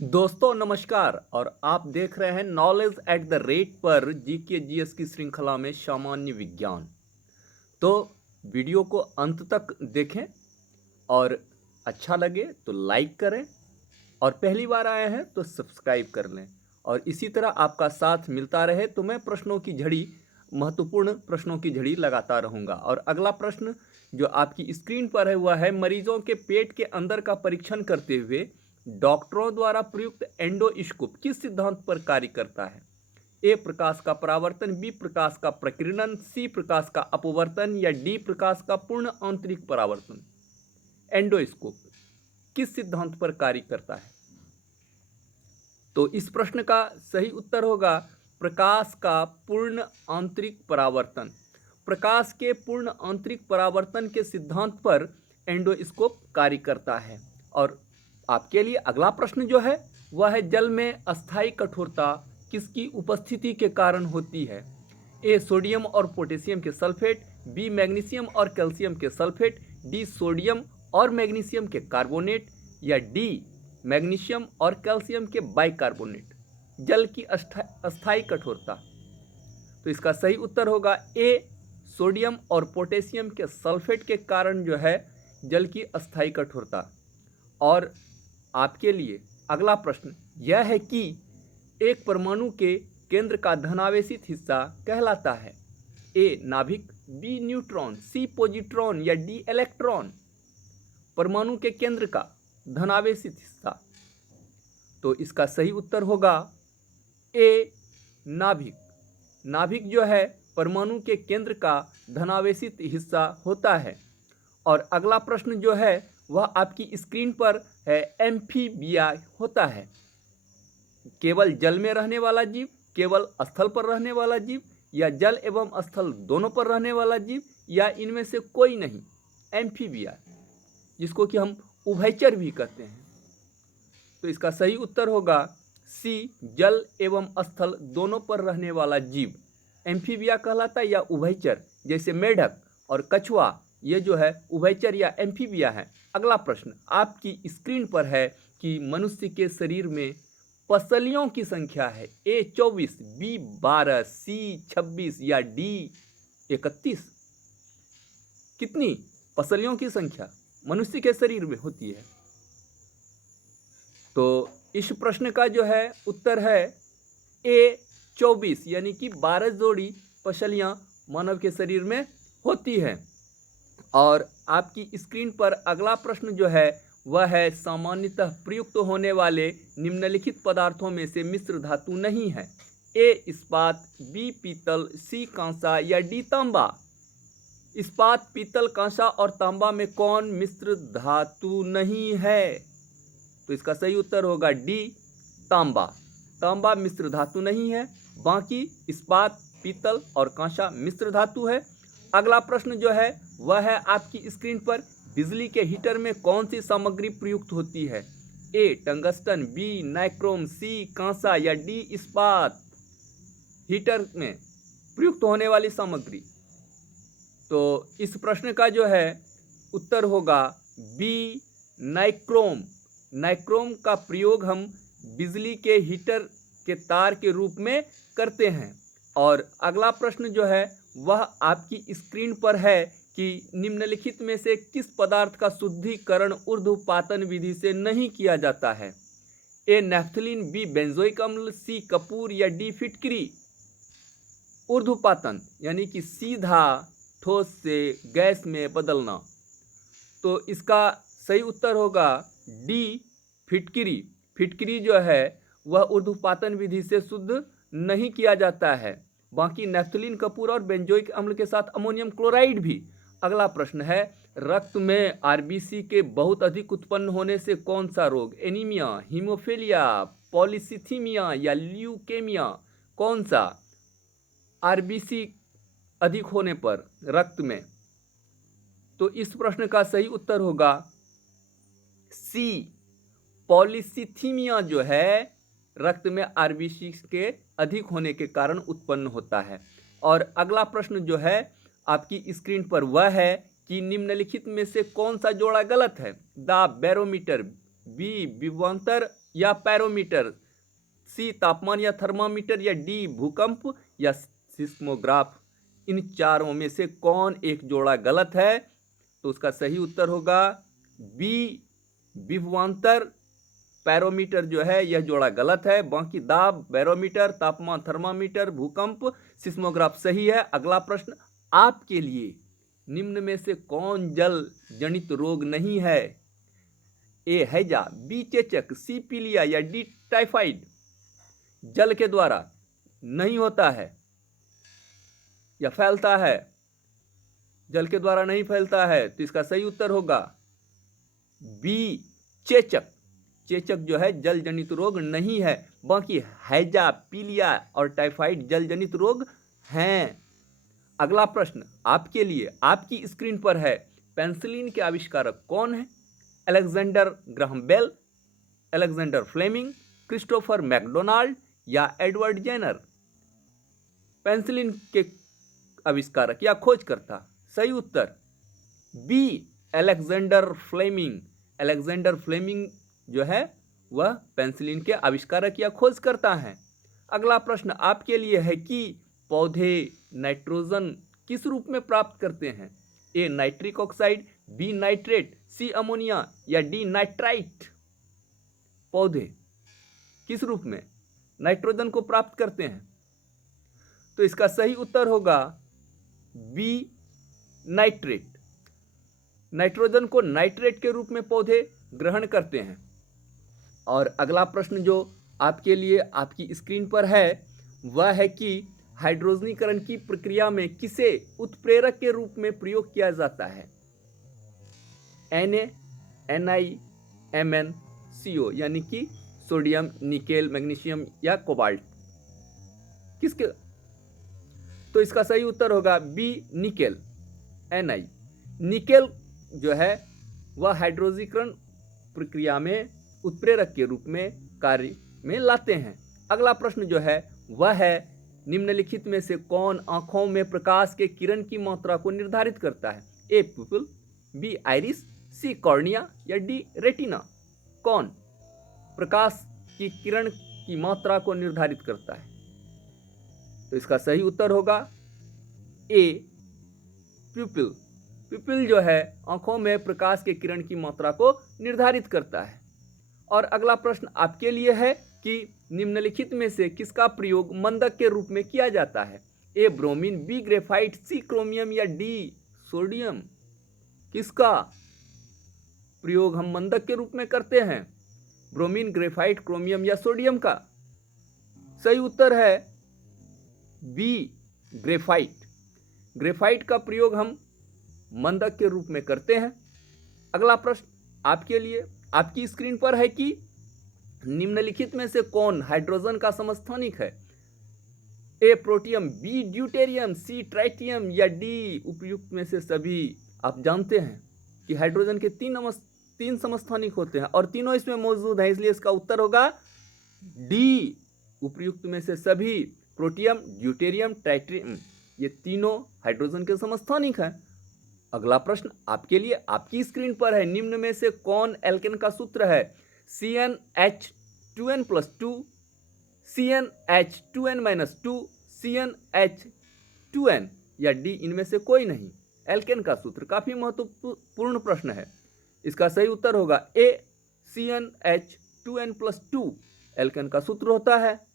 दोस्तों नमस्कार। और आप देख रहे हैं नॉलेज एट द रेट पर जीके जीएस की श्रृंखला में सामान्य विज्ञान। तो वीडियो को अंत तक देखें और अच्छा लगे तो लाइक करें और पहली बार आए हैं तो सब्सक्राइब कर लें। और इसी तरह आपका साथ मिलता रहे तो मैं प्रश्नों की झड़ी, महत्वपूर्ण प्रश्नों की झड़ी लगाता रहूँगा। और अगला प्रश्न जो आपकी स्क्रीन पर है वह है, मरीजों के पेट के अंदर का परीक्षण करते हुए डॉक्टरों द्वारा प्रयुक्त एंडोस्कोप किस सिद्धांत पर कार्य करता है? ए प्रकाश का परावर्तन, बी प्रकाश का प्रकीर्णन, सी प्रकाश का अपवर्तन या डी प्रकाश का पूर्ण आंतरिक परावर्तन। एंडोस्कोप किस सिद्धांत पर कार्य करता है? तो इस प्रश्न का सही उत्तर होगा प्रकाश का पूर्ण आंतरिक परावर्तन। प्रकाश के पूर्ण आंतरिक परावर्तन के सिद्धांत पर एंडोस्कोप कार्य करता है। और आपके लिए अगला प्रश्न जो है वह है, जल में अस्थायी कठोरता किसकी उपस्थिति के कारण होती है? ए सोडियम और पोटेशियम के सल्फेट, बी मैग्नीशियम और कैल्शियम के सल्फेट, डी सोडियम और मैग्नीशियम के कार्बोनेट या डी मैग्नीशियम और कैल्शियम के बाइकार्बोनेट। जल की अस्थायी कठोरता, तो इसका सही उत्तर होगा ए सोडियम और पोटेशियम के सल्फेट के कारण जो है जल की अस्थायी कठोरता। और आपके लिए अगला प्रश्न यह है कि एक परमाणु के केंद्र का धनावेशित हिस्सा कहलाता है? ए नाभिक, बी न्यूट्रॉन, सी पॉजिट्रॉन या डी इलेक्ट्रॉन। परमाणु के केंद्र का धनावेशित हिस्सा, तो इसका सही उत्तर होगा ए नाभिक। नाभिक जो है परमाणु के केंद्र का धनावेशित हिस्सा होता है। और अगला प्रश्न जो है वह आपकी स्क्रीन पर है, एम्फीबिया होता है केवल जल में रहने वाला जीव, केवल स्थल पर रहने वाला जीव, या जल एवं स्थल दोनों पर रहने वाला जीव, या इनमें से कोई नहीं? एम्फीबिया, जिसको कि हम उभयचर भी कहते हैं। तो इसका सही उत्तर होगा सी, जल एवं स्थल दोनों पर रहने वाला जीव एम्फीबिया कहलाता है, या उभयचर। जैसे मेढक और कछुआ ये जो है उभयचर या एम्फीबिया है। अगला प्रश्न आपकी स्क्रीन पर है कि मनुष्य के शरीर में पसलियों की संख्या है? ए 24, बी 12, सी 26 या डी 31। कितनी पसलियों की संख्या मनुष्य के शरीर में होती है? तो इस प्रश्न का जो है उत्तर है ए 24, यानी कि 12 जोड़ी पसलियां मानव के शरीर में होती है। और आपकी स्क्रीन पर अगला प्रश्न जो है वह है, सामान्यतः प्रयुक्त होने वाले निम्नलिखित पदार्थों में से मिश्र धातु नहीं है? ए इस्पात, बी पीतल, सी कांसा या डी तांबा। इस्पात, पीतल, कांसा और तांबा में कौन मिश्र धातु नहीं है? तो इसका सही उत्तर होगा डी तांबा। तांबा मिश्र धातु नहीं है, बाकी इस्पात, पीतल और कांसा मिश्र धातु है। अगला प्रश्न जो है वह है आपकी स्क्रीन पर, बिजली के हीटर में कौन सी सामग्री प्रयुक्त होती है? ए टंगस्टन, बी नाइक्रोम, सी कांसा या डी इस्पात। हीटर में प्रयुक्त होने वाली सामग्री, तो इस प्रश्न का जो है उत्तर होगा बी नाइक्रोम। नाइक्रोम का प्रयोग हम बिजली के हीटर के तार के रूप में करते हैं। और अगला प्रश्न जो है वह आपकी स्क्रीन पर है कि निम्नलिखित में से किस पदार्थ का शुद्धिकरण ऊर्ध्वपातन विधि से नहीं किया जाता है? ए नैफ्थलीन, बी बेंजोइक अम्ल, सी कपूर या डी फिटकरी। ऊर्ध्वपातन यानी कि सीधा ठोस से गैस में बदलना, तो इसका सही उत्तर होगा डी फिटकरी। फिटकरी जो है वह ऊर्ध्वपातन विधि से शुद्ध नहीं किया जाता है, बाकी नैफ्थलीन, कपूर और बेंजोइक अम्ल के साथ अमोनियम क्लोराइड भी। अगला प्रश्न है, रक्त में आरबीसी के बहुत अधिक उत्पन्न होने से कौन सा रोग, एनीमिया, हीमोफीलिया, पॉलीसिथीमिया या ल्यूकेमिया, कौन सा आरबीसी अधिक होने पर रक्त में? तो इस प्रश्न का सही उत्तर होगा सी, पॉलीसिथीमिया जो है रक्त में आरबीसी के अधिक होने के कारण उत्पन्न होता है। और अगला प्रश्न जो है आपकी स्क्रीन पर वह है कि निम्नलिखित में से कौन सा जोड़ा गलत है? द बैरोमीटर, बी विभवांतर या पैरोमीटर, सी तापमान या थर्मामीटर, या डी भूकंप या सिस्मोग्राफ। इन चारों में से कौन एक जोड़ा गलत है? तो उसका सही उत्तर होगा बी विभवांतर पैरोमीटर जो है यह जोड़ा गलत है। बाकी दाब, बैरोमीटर, तापमान थर्मामीटर, भूकंप, सिस्मोग्राफ सही है। अगला प्रश्न आपके लिए, निम्न में से कौन जल जनित रोग नहीं है? ए हैजा, बी चेचक, सी पीलिया या डी टाइफाइड। जल के द्वारा नहीं होता है या फैलता है? जल के द्वारा नहीं फैलता है, तो इसका सही उत्तर होगा बी चेचक। चेचक जो है जल जनित रोग नहीं है। बाकी हैजा, पीलिया और टाइफाइड जल जनित रोग हैं। अगला प्रश्न आपके लिए, आपकी स्क्रीन पर है। पेंसिलिन के आविष्कारक कौन है? Alexander Graham Bell, Alexander Fleming, Christopher McDonald या एडवर्ड जेनर। पेंसिलिन के आविष्कारक या खोजकर्ता। सही उत्तर B Alexander Fleming. Alexander Fleming जो है वह पेंसिलिन के आविष्कारक या खोजकर्ता हैं। अगला प्रश्न आपके लिए है कि पौधे नाइट्रोजन किस रूप में प्राप्त करते हैं? ए नाइट्रिक ऑक्साइड, बी नाइट्रेट, सी अमोनिया या डी नाइट्राइट। पौधे किस रूप में नाइट्रोजन को प्राप्त करते हैं? तो इसका सही उत्तर होगा बी नाइट्रेट। नाइट्रोजन को नाइट्रेट के रूप में पौधे ग्रहण करते हैं। और अगला प्रश्न जो आपके लिए आपकी स्क्रीन पर है वह है कि हाइड्रोजनीकरण की प्रक्रिया में किसे उत्प्रेरक के रूप में प्रयोग किया जाता है? Na, Ni, Mn, Co, यानी कि सोडियम, निकेल, मैग्नीशियम या कोबाल्ट। किसके? तो इसका सही उत्तर होगा बी निकेल, Ni। निकेल जो है वह हाइड्रोजीकरण प्रक्रिया में उत्प्रेरक के रूप में कार्य में लाते हैं। अगला प्रश्न जो है वह है, निम्नलिखित में से कौन आंखों में प्रकाश के किरण की मात्रा को निर्धारित करता है? ए प्यूपिल, बी आइरिस, सी कॉर्निया या डी रेटिना। कौन प्रकाश की किरण की मात्रा को निर्धारित करता है? तो इसका सही उत्तर होगा ए प्यूपिल। प्यूपिल जो है आंखों में प्रकाश के किरण की मात्रा को निर्धारित करता है। और अगला प्रश्न आपके लिए है कि निम्नलिखित में से किसका प्रयोग मंदक के रूप में किया जाता है? ए ब्रोमीन, बी ग्रेफाइट, सी क्रोमियम या डी सोडियम। किसका प्रयोग हम मंदक के रूप में करते हैं? ब्रोमीन, ग्रेफाइट, क्रोमियम या सोडियम का? सही उत्तर है बी ग्रेफाइट। ग्रेफाइट का प्रयोग हम मंदक के रूप में करते हैं। अगला प्रश्न आपके लिए आपकी स्क्रीन पर है कि निम्नलिखित में से कौन हाइड्रोजन का समस्थानिक है? ए प्रोटियम, बी ड्यूटेरियम, सी ट्राइटियम या डी उपयुक्त में से सभी। आप जानते हैं कि हाइड्रोजन के तीन समस्थानिक होते हैं और तीनों इसमें मौजूद हैं, इसलिए इसका उत्तर होगा डी उपयुक्त में से सभी। प्रोटियम, ड्यूटेरियम, ट्राइटियम ये तीनों हाइड्रोजन के समस्थानिक हैं। अगला प्रश्न आपके लिए आपकी स्क्रीन पर है। निम्न में से कौन एल्केन का सूत्र है? CnH2n+2, CnH2n-2, CnH2n या डी इनमें से कोई नहीं। एल्केन का सूत्र काफी महत्वपूर्ण प्रश्न है। इसका सही उत्तर होगा ए CnH2n+2 एल्केन का सूत्र होता है।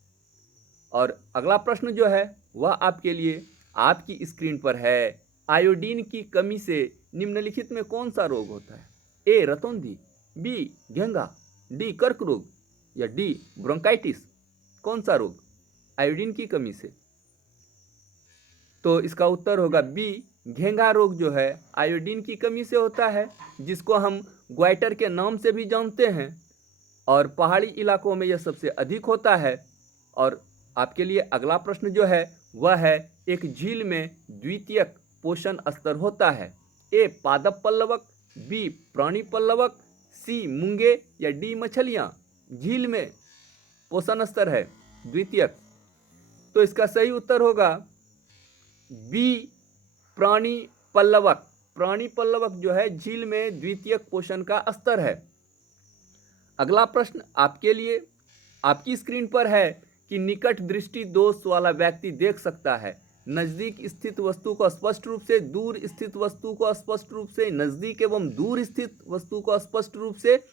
और अगला प्रश्न जो है वह आपके लिए आपकी स्क्रीन पर है। आयोडीन की कमी से निम्नलिखित में कौन सा रोग होता है? ए रतौंधी, बी घेंगा, डी कर्क रोग या डी ब्रोंकाइटिस। कौन सा रोग आयोडीन की कमी से? तो इसका उत्तर होगा बी घेंगा रोग जो है आयोडीन की कमी से होता है, जिसको हम ग्वाइटर के नाम से भी जानते हैं। और पहाड़ी इलाकों में यह सबसे अधिक होता है। और आपके लिए अगला प्रश्न जो है वह है, एक झील में द्वितीयक पोषण स्तर होता है? ए पादप पल्लवक, बी प्राणी पल्लवक, सी मूंगे या डी मछलियां। झील में पोषण स्तर है द्वितीयक, तो इसका सही उत्तर होगा बी प्राणी पल्लवक। प्राणी पल्लवक जो है झील में द्वितीयक पोषण का स्तर है। अगला प्रश्न आपके लिए आपकी स्क्रीन पर है कि निकट दृष्टि दोष वाला व्यक्ति देख सकता है नजदीक स्थित वस्तु को स्पष्ट रूप से, दूर स्थित वस्तु को स्पष्ट रूप से, नजदीक एवं दूर स्थित वस्तु को स्पष्ट रूप से,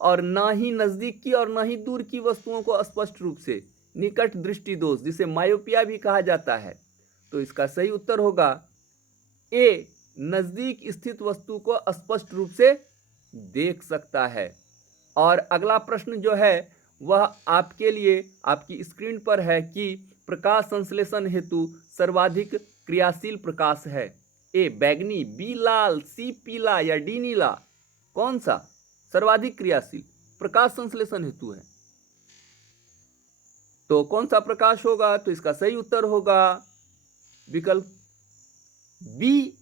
और ना ही नजदीक की और ना ही दूर की वस्तुओं को स्पष्ट रूप से। निकट दृष्टि दोष जिसे मायोपिया भी कहा जाता है। तो इसका सही उत्तर होगा ए, नजदीक स्थित वस्तु को स्पष्ट रूप से देख सकता है। और अगला प्रश्न जो है वह आपके लिए आपकी स्क्रीन पर है कि प्रकाश संश्लेषण हेतु सर्वाधिक क्रियाशील प्रकाश है। ए बैगनी, बी लाल, सी पीला या डी नीला। कौन सा सर्वाधिक क्रियाशील प्रकाश संश्लेषण हेतु है? तो कौन सा प्रकाश होगा? तो इसका सही उत्तर होगा विकल्प बी,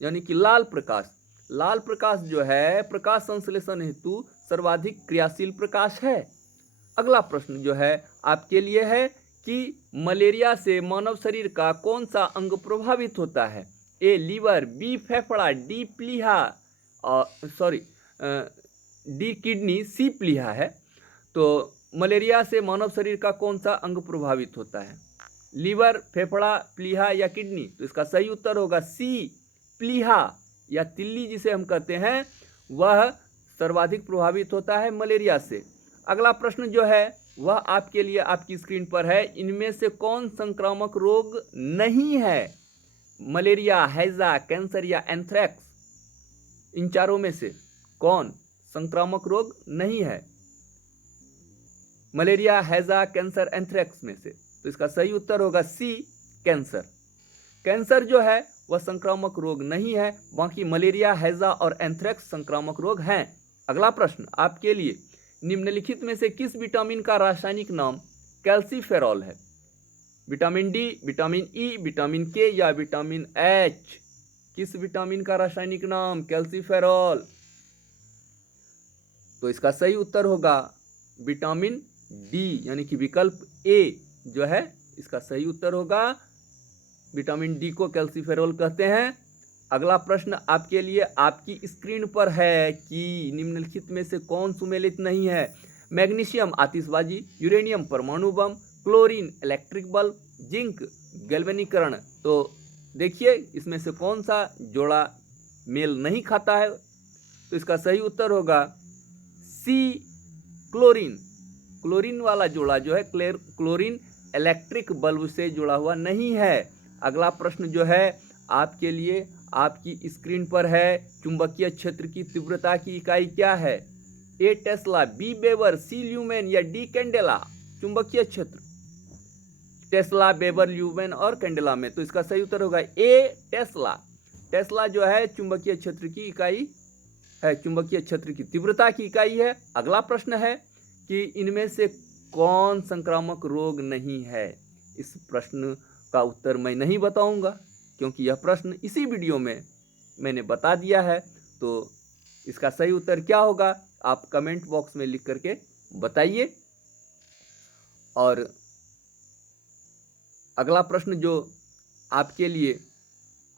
यानी कि लाल प्रकाश। लाल प्रकाश जो है प्रकाश संश्लेषण हेतु सर्वाधिक क्रियाशील प्रकाश है। अगला प्रश्न जो है आपके लिए है कि मलेरिया से मानव शरीर का कौन सा अंग प्रभावित होता है? ए लीवर, बी फेफड़ा, डी प्लीहा, डी किडनी, सी प्लीहा है। तो मलेरिया से मानव शरीर का कौन सा अंग प्रभावित होता है? लीवर, फेफड़ा, प्लीहा या किडनी? तो इसका सही उत्तर होगा सी, प्लीहा या तिल्ली जिसे हम कहते हैं, वह सर्वाधिक प्रभावित होता है मलेरिया से। अगला प्रश्न जो है वह आपके लिए आपकी स्क्रीन पर है, इनमें से कौन संक्रामक रोग नहीं है? मलेरिया, हैजा, कैंसर या एंथ्रेक्स? इन चारों में से कौन संक्रामक रोग नहीं है? मलेरिया, हैजा, कैंसर, एंथ्रेक्स में से? तो इसका सही उत्तर होगा सी, कैंसर। कैंसर जो है वह संक्रामक रोग नहीं है, बाकी मलेरिया, हैजा और एंथ्रेक्स संक्रामक रोग हैं। अगला प्रश्न आपके लिए, निम्नलिखित में से किस विटामिन का रासायनिक नाम कैल्सीफेरॉल है? Vitamin D, vitamin E, vitamin के या विटामिन एच? किस विटामिन का रासायनिक नाम कैल्सीफेरॉल? तो इसका सही उत्तर होगा विटामिन डी, यानी कि विकल्प ए जो है इसका सही उत्तर होगा। विटामिन डी को कैल्सीफेरॉल कहते हैं। अगला प्रश्न आपके लिए आपकी स्क्रीन पर है कि निम्नलिखित में से कौन सुमेलित नहीं है? मैग्नीशियम आतिशबाजी, यूरेनियम परमाणु बम, क्लोरीन इलेक्ट्रिक बल्ब, जिंक गैल्वेनीकरण। तो देखिए इसमें से कौन सा जोड़ा मेल नहीं खाता है? तो इसका सही उत्तर होगा सी, क्लोरीन। क्लोरीन वाला जोड़ा जो है क्लोरीन इलेक्ट्रिक बल्ब से जुड़ा हुआ नहीं है। अगला प्रश्न जो है आपके लिए आपकी स्क्रीन पर है, चुंबकीय क्षेत्र की तीव्रता की इकाई क्या है? ए टेस्ला, बी वेबर, सी ल्यूमेन या डी कैंडेला? चुंबकीय क्षेत्र टेस्ला, वेबर, ल्यूमेन और कैंडेला में। तो इसका सही उत्तर होगा ए, टेस्ला। टेस्ला जो है चुंबकीय क्षेत्र की इकाई है, चुंबकीय क्षेत्र की तीव्रता की इकाई है। अगला प्रश्न है कि इनमें से कौन संक्रामक रोग नहीं है? इस प्रश्न का उत्तर मैं नहीं बताऊंगा क्योंकि यह प्रश्न इसी वीडियो में मैंने बता दिया है। तो इसका सही उत्तर क्या होगा आप कमेंट बॉक्स में लिख करके बताइए। और अगला प्रश्न जो आपके लिए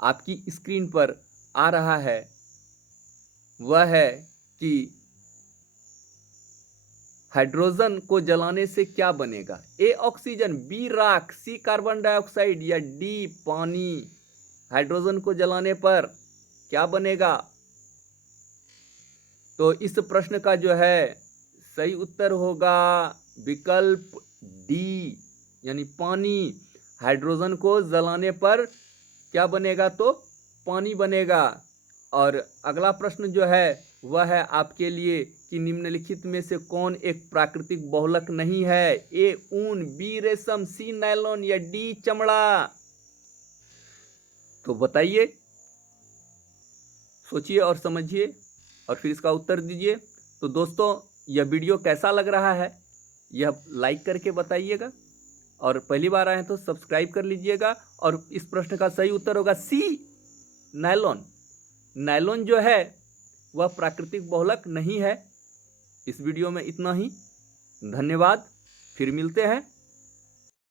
आपकी स्क्रीन पर आ रहा है वह है कि हाइड्रोजन को जलाने से क्या बनेगा? ए ऑक्सीजन, बी राख, सी कार्बन डाइऑक्साइड या डी पानी? हाइड्रोजन को जलाने पर क्या बनेगा? तो इस प्रश्न का जो है सही उत्तर होगा विकल्प डी, यानी पानी। हाइड्रोजन को जलाने पर क्या बनेगा? तो पानी बनेगा। और अगला प्रश्न जो है वह है आपके लिए कि निम्नलिखित में से कौन एक प्राकृतिक बहुलक नहीं है? ए ऊन, बी रेशम, सी नायलॉन या डी चमड़ा? तो बताइए, सोचिए और समझिए और फिर इसका उत्तर दीजिए। तो दोस्तों यह वीडियो कैसा लग रहा है यह लाइक करके बताइएगा, और पहली बार आए तो सब्सक्राइब कर लीजिएगा। और इस प्रश्न का सही उत्तर होगा सी, नायलॉन। नायलॉन जो है वह प्राकृतिक बहुलक नहीं है। इस वीडियो में इतना ही। धन्यवाद, फिर मिलते हैं।